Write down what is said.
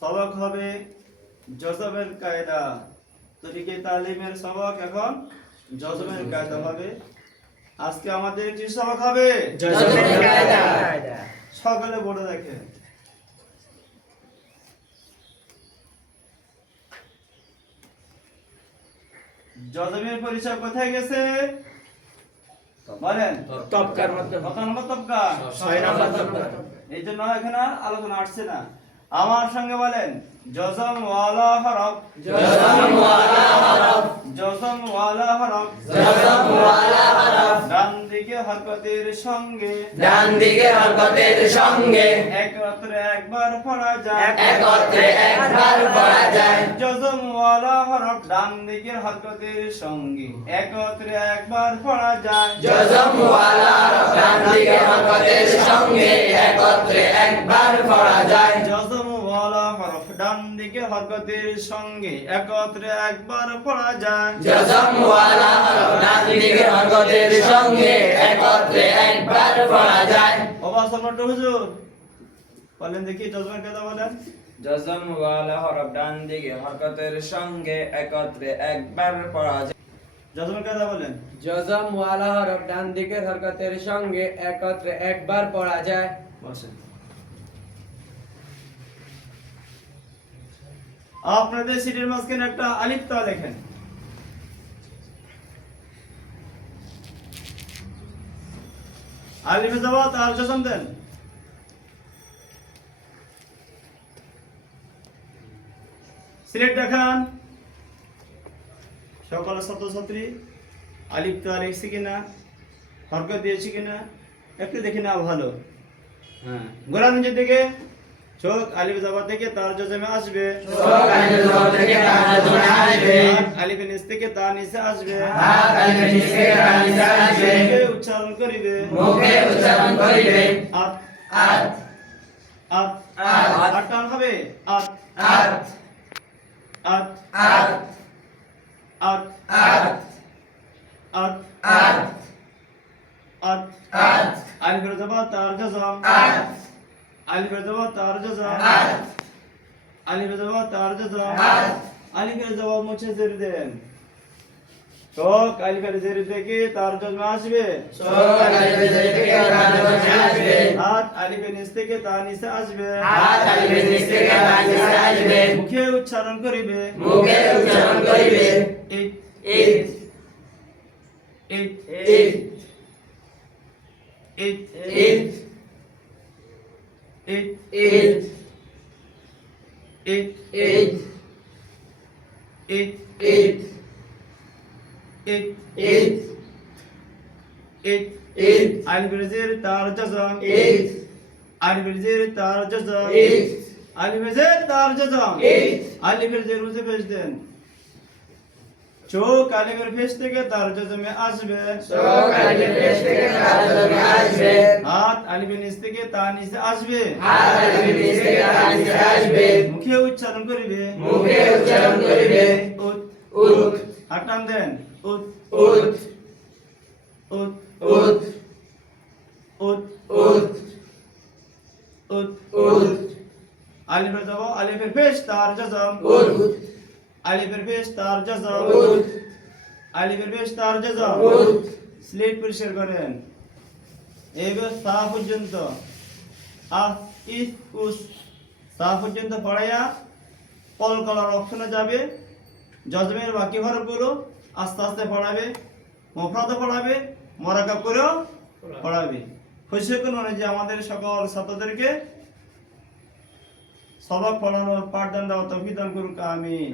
সবক হবে জজমের কায়দা। তরিকে তালিমের সবক এখন জজমের কায়দা হবে। আজকে আমাদের কি সবক হবে? জজমের কায়দা। সকালে বলে দেখে জজমের পরিচয় কোথায় গেছে বলেন? তবকার মধ্যে কত নম্বর তবকা? 6 নম্বর তবকা। এই জন্য এখানে আর আলোচনা আসছে না। আমার সঙ্গে বলেন জজম ওয়ালা হরফ, জজম ওয়ালা হরফ, জজম ওয়ালা হরফ, জজম ওয়ালা হরফ, ডান দিকে হরকতের সঙ্গে, ডান দিকে হরকতের সঙ্গে একত্রে একবার পড়া যায়, একত্রে একবার পড়া যায়। জজম ওয়ালা হরফ ডান দিকে হরকতের সঙ্গে একত্রে একবার পড়া যায়, জজম ওয়ালা হরফ ডান দিকে হরকতের সঙ্গে একত্রে একবার পড়া যায়। জজম ওয়ালা হরফ ডান দিকে হরকতের সঙ্গে একত্রে একবার পড়া যায়, জজম ওয়ালা হরফ ডান দিকে হরকতের সঙ্গে একত্রে একবার পড়া যায়। অবাস নম্বরটা হুজুর বলেন দেখি জজমের কথা বলেন। জজম ওয়ালা হরফ ডান দিকে হরকতের সঙ্গে একত্রে একবার পড়া যায়। জজমের কথা বলেন। জজম ওয়ালা হরফ ডান দিকের হরকতের সঙ্গে একত্রে একবার পড়া যায়। বসেন। আপনাদের সিটের মাঝখানে একটা আলিফ তা লেখেন। আলিফে জবাত আর জজম দেন। সিলেট দেখান সকল ছাত্রছাত্রী আলিফ তা লিখছি কিনা, হরকত দিয়েছি কিনা একটু দেখে নেওয়া ভালো। হ্যাঁ, গোড়া নিচের দিকে চোখ আলিফ জবর থেকে তার জজমে আসবে, চোখ আলিফ জবর থেকে তার জজমে আসবে, আলিফ নিচ থেকে তার নিচে আসবে, হাত আলিফ নিচ থেকে তার নিচে আসবে, মুখে উচ্চারণ করিবে, মুখে উচ্চারণ করিবে। আত আত আত আত আত টান হবে, আত আত আত আত আত আত আত আত আত আত আলিফের জবর তার জজম, আত আলিফের জবর তার জজম, আত আলিফের জবর তার জজম, আত আলিফের জবর মুছে জের দেন। চোখ আলিফের জের থেকে তার জজমে আসবে, চোখ আলিফ থেকে তার জজমে আসবে, হাত আলিফের নিচ থেকে তার নিচে আসবে, হাত আলিফ নিচ থেকে তার নিচে আসবে, মুখে উচ্চারণ করিবে, মুখে উচ্চারণ করিবে। ইট ইত ইট ইত ইট ইত ইট ইত ইট ইত ইট ইত ইট ইত ইট ইত আলিফের জের তার জজম, ইত আলিফের জের তার জজম, ইত আলিফের জের তার জজম, ইত আলিফের জের মুছে ফেস দেন। চোখ আলিফের ফেস থেকে তার জজমে আসবে, চোখ আলিফ নিচ থেকে তার জজমে আসবে, হাত আলিফের নিচ থেকে তার নিচে আসবে, হাত আলিফ নিচ থেকে তার নিচে আসবে, মুখে উচ্চারণ করিবে, মুখে উচ্চারণ করিবে। উত উত হাত টান দেন, উত উত উত উত উত উত উত উত আলিফের জবর আলিফের ফেস তার জজম, উত আলিফের ফেস তার জজম, উত আলিফের ফেস তার জজম। উত স্লেট পরিষ্কার করেন এইবার সা পর্যন্ত, আহ ইস উস সা পর্যন্ত পড়াইয়া কলকলার অপশনে যাবে। জজমের বাকি হরফগুলো আস্তে আস্তে পড়াবে, মুফরাদও পড়াবে, মোরাকাব করেও পড়াবে। খুশি করুন যে আমাদের সকল ছাত্রদেরকে সবক পড়ানোর পাঠদান দেওয়া তৌফিক দান করুক, আমিন।